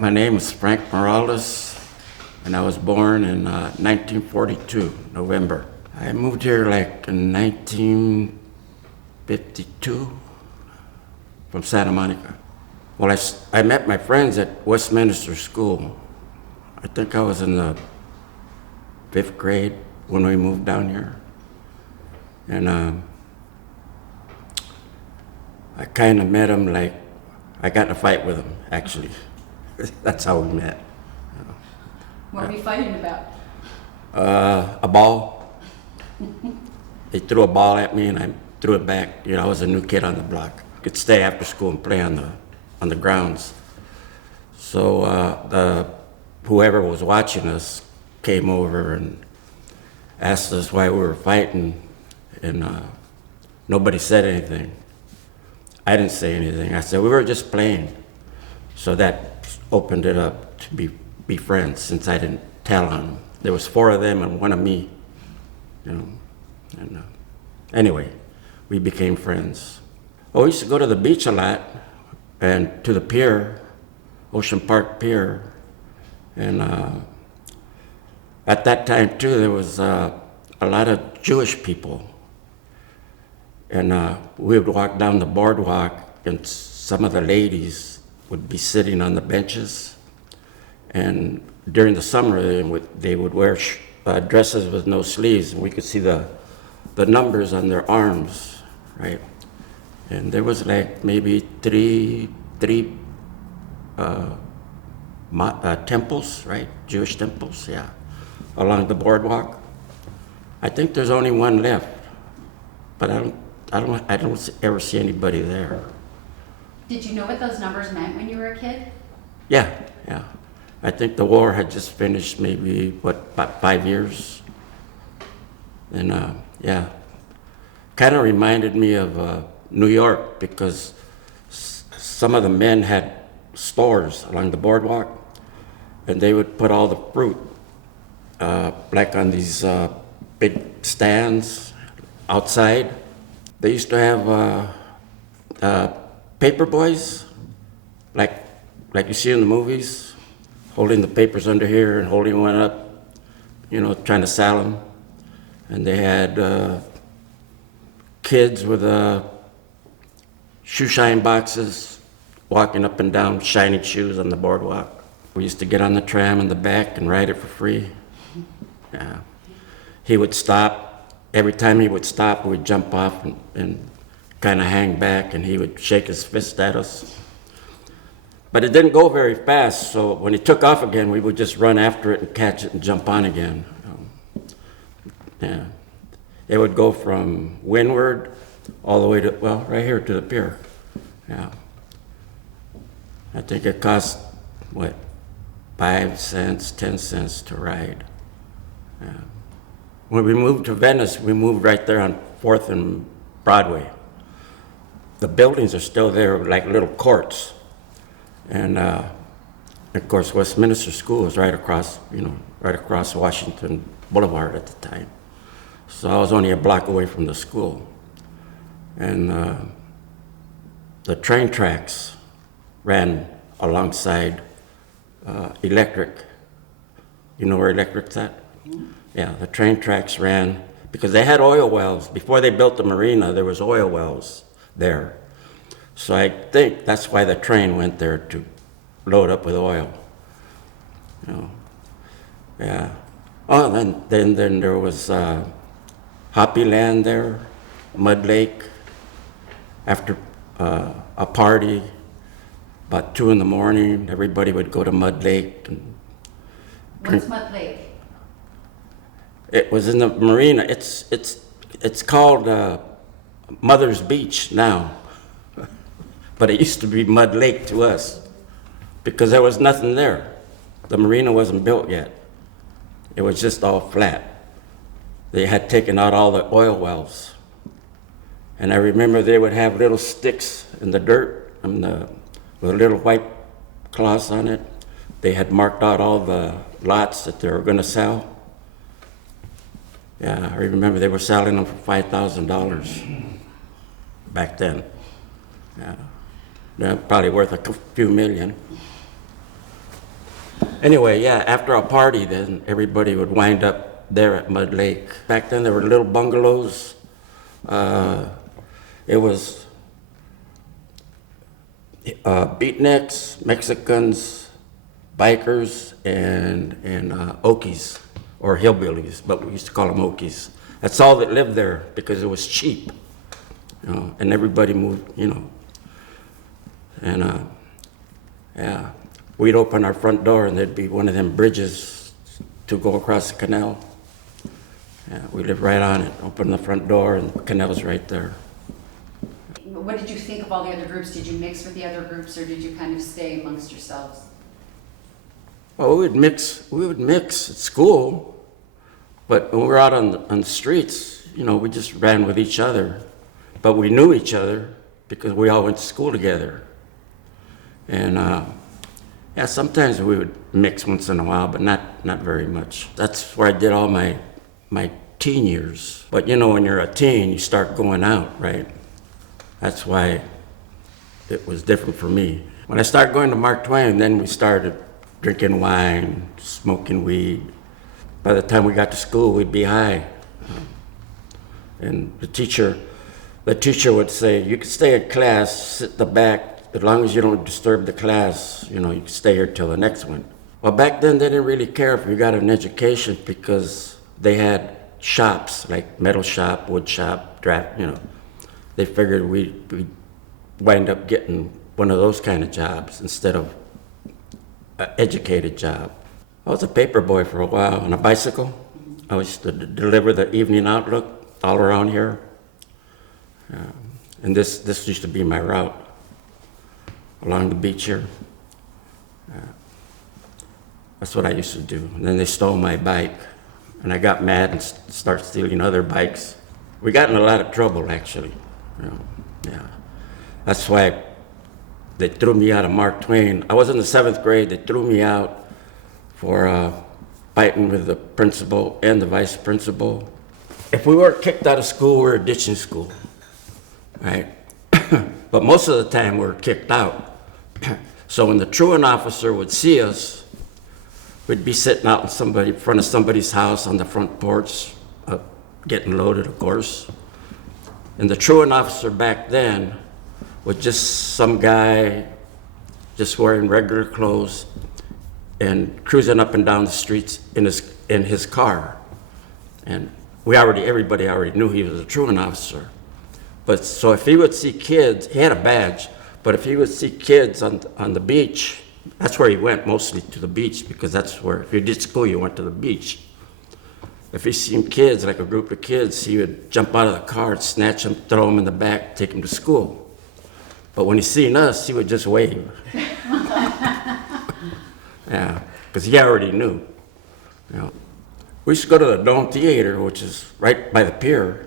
My name is Frank Morales, and I was born in 1942, November. I moved here like in 1952 from Santa Monica. Well, I met my friends at Westminster School. I think I was in the 5th grade when we moved down here. And I kind of met them like, I got in a fight with them, actually. That's how we met. What were you fighting about? A ball. They threw a ball at me and I threw it back. I was a new kid on the block. Could stay after school and play on the grounds. So whoever was watching us came over and asked us why we were fighting, and nobody said anything. I didn't say anything. I said we were just playing. So that opened it up to be friends, since I didn't tell on them. There was 4 of them and 1 of me, And anyway, we became friends. Oh, we used to go to the beach a lot, and to the pier, Ocean Park Pier. And at that time too, there was a lot of Jewish people. And we would walk down the boardwalk, and some of the ladies would be sitting on the benches. And during the summer, they would wear dresses with no sleeves, and we could see the numbers on their arms, right? And there was like maybe three temples, right? Jewish temples, yeah, along the boardwalk. I think there's only 1 left, but I don't ever see anybody there. Did you know what those numbers meant when you were a kid? Yeah. I think the war had just finished, maybe, about 5 years? And yeah, kind of reminded me of New York, because some of the men had stores along the boardwalk, and they would put all the fruit like on these big stands outside. They used to have paper boys, like you see in the movies, holding the papers under here and holding one up, trying to sell them. And they had kids with shoe shine boxes, walking up and down, shiny shoes on the boardwalk. We used to get on the tram in the back and ride it for free. Yeah. He would stop. Every time he would stop, we'd jump off and kind of hang back, and he would shake his fist at us. But it didn't go very fast, so when he took off again, we would just run after it and catch it and jump on again. Yeah. It would go from windward all the way to, well, right here to the pier. Yeah. I think it cost, 5 cents, 10 cents to ride. Yeah. When we moved to Venice, we moved right there on 4th and Broadway. The buildings are still there, like little courts. And of course, Westminster School was right across Washington Boulevard at the time. So I was only a block away from the school. And the train tracks ran alongside electric. You know where electric's at? Mm-hmm. Yeah, the train tracks ran, because they had oil wells. Before they built the marina, there was oil wells there. So I think that's why the train went there, to load up with oil. Yeah. Oh, then there was Hoppy Land there, Mud Lake. After a party, about 2 a.m, everybody would go to Mud Lake and drink. What's Mud Lake? It was in the marina. It's called Mother's Beach now, but it used to be Mud Lake to us, because there was nothing there. The marina wasn't built yet. It was just all flat. They had taken out all the oil wells. And I remember they would have little sticks in the dirt with little white cloths on it. They had marked out all the lots that they were going to sell. Yeah, I remember they were selling them for $5,000 back then. Yeah, they're probably worth a few million. Anyway, yeah, after a party, then everybody would wind up there at Mud Lake. Back then, there were little bungalows. It was beatniks, Mexicans, bikers, and Okies, or hillbillies, but we used to call them Okies. That's all that lived there because it was cheap, and everybody moved, And yeah, we'd open our front door and there'd be one of them bridges to go across the canal. Yeah, we lived right on it. Open the front door and the canal's right there. What did you think of all the other groups? Did you mix with the other groups, or did you kind of stay amongst yourselves? Well, we would mix at school, but when we were out on the streets, we just ran with each other. But we knew each other because we all went to school together. And yeah, sometimes we would mix once in a while, but not very much. That's where I did all my teen years. But when you're a teen, you start going out, right? That's why it was different for me. When I started going to Mark Twain, then we started drinking wine, smoking weed. By the time we got to school, we'd be high. And the teacher would say, you can stay in class, sit in the back, as long as you don't disturb the class, you can stay here till the next one. Well, back then, they didn't really care if you got an education because they had shops, like metal shop, wood shop, draft, They figured we'd wind up getting one of those kind of jobs instead of an educated job. I was a paper boy for a while on a bicycle. I used to deliver the Evening Outlook all around here. And this used to be my route along the beach here. That's what I used to do. And then they stole my bike, and I got mad and started stealing other bikes. We got in a lot of trouble, actually. Yeah. That's why they threw me out of Mark Twain. I was in the 7th grade. They threw me out for fighting with the principal and the vice principal. If we weren't kicked out of school, we were ditching school, right? But most of the time, we were kicked out. So when the truant officer would see us, we'd be sitting out in front of somebody's house on the front porch, getting loaded, of course. And the truant officer back then was just some guy just wearing regular clothes and cruising up and down the streets in his car. And everybody already knew he was a truant officer. But so if he would see kids, he had a badge, but if he would see kids on the beach, that's where he went mostly, to the beach, because that's where, if you did school, you went to the beach. If he seen kids, like a group of kids, he would jump out of the car, snatch them, throw them in the back, take them to school. But when he seen us, he would just wave. Yeah, because he already knew. We used to go to the Dome Theater, which is right by the pier.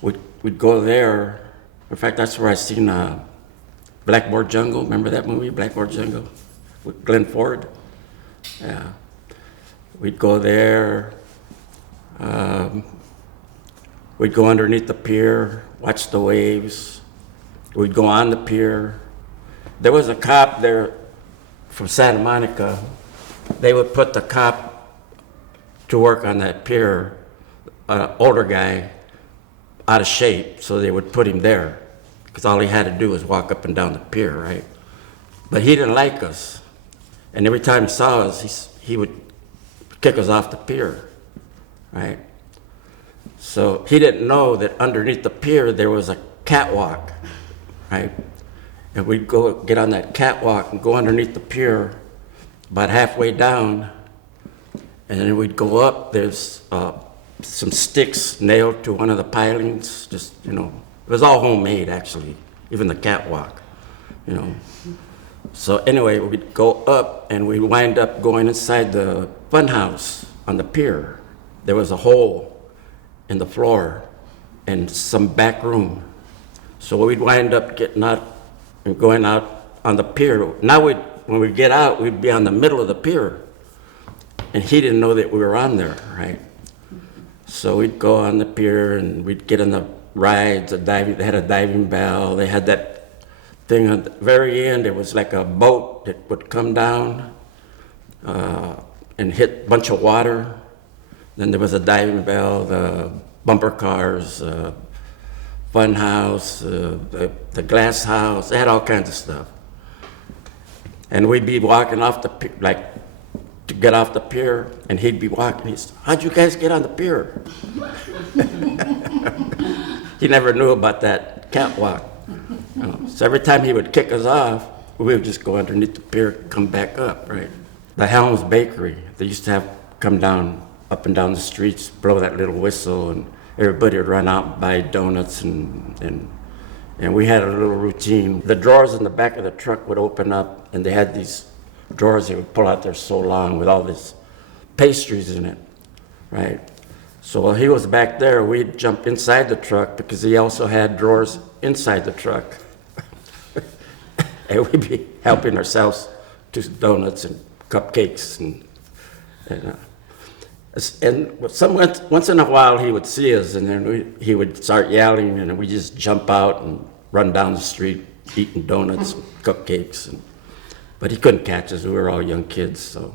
We'd go there. In fact, that's where I seen Blackboard Jungle. Remember that movie, Blackboard Jungle, with Glenn Ford? Yeah. We'd go there. We'd go underneath the pier, watch the waves. We'd go on the pier. There was a cop there from Santa Monica. They would put the cop to work on that pier, an older guy, out of shape, so they would put him there, because all he had to do was walk up and down the pier, right? But he didn't like us. And every time he saw us, he would kick us off the pier, right? So he didn't know that underneath the pier there was a catwalk, right? And we'd go get on that catwalk and go underneath the pier about halfway down, and then we'd go up. There's some sticks nailed to one of the pilings, it was all homemade, actually, even the catwalk, So anyway, we'd go up and we'd wind up going inside the fun house on the pier. There was a hole in the floor and some back room. So we'd wind up getting out and going out on the pier. Now when we get out, we'd be on the middle of the pier. And he didn't know that we were on there, right? So we'd go on the pier and we'd get on the rides, they had a diving bell. They had that thing at the very end. It was like a boat that would come down and hit a bunch of water. Then there was a diving bell, the bumper cars, fun house, the glass house. They had all kinds of stuff. And we'd be walking off the to get off the pier, and he'd be walking. He'd say, "How'd you guys get on the pier?" He never knew about that catwalk. So every time he would kick us off, we would just go underneath the pier, come back up, right? The Helms Bakery, they used to have come down, up and down the streets, blow that little whistle, and everybody would run out and buy donuts, and we had a little routine. The drawers in the back of the truck would open up, and they had these drawers they would pull out there so long with all these pastries in it, right? So while he was back there, we'd jump inside the truck because he also had drawers inside the truck. And we'd be helping ourselves to donuts and cupcakes. Once in a while he would see us, and then he would start yelling, and we just jump out and run down the street eating donuts and cupcakes. But he couldn't catch us. We were all young kids, so.